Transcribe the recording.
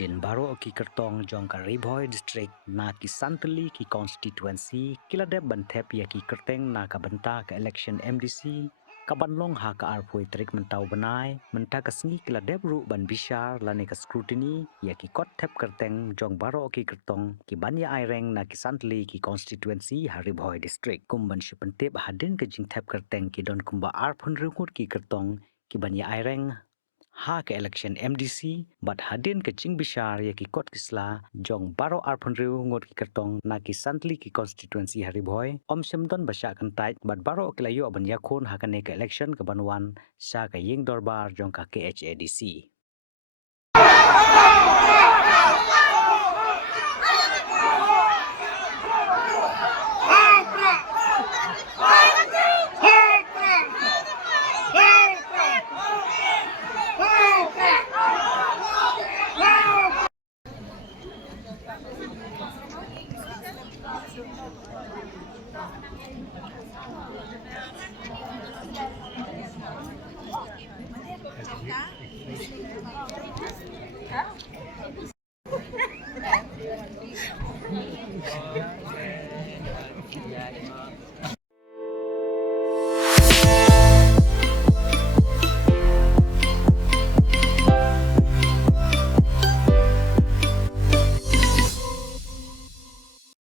Din baro ki kyrtong jong ka Ri Bhoi District na ki Tylli ki Constituency kiladep bantep ya ki kerteng na ka benta ka election MDC kabanlong ha ka arpoi trik mentau benai menta ka sengi kiladep ru ban bishar lane ka scrutiny ya ki kot tep kerteng jong baro ki kyrtong ki banya aireng na ki Tylli ki Constituency Ri Bhoi District kumban shipentep hadin ke jing tep kerteng ki don kumba arpun rungut ki kyrtong ki banya aireng ha ke election MDC bat hadin ke jing bishar ya ki kot kisla jong baro arpun rungut ki kyrtong na ki Tylli ki Constituency Ri Bhoi om semdon basha kan tait bat baro kilayo ban yakun ha kan ke election ke banwan sha ka ying dorbar jong ka KHADC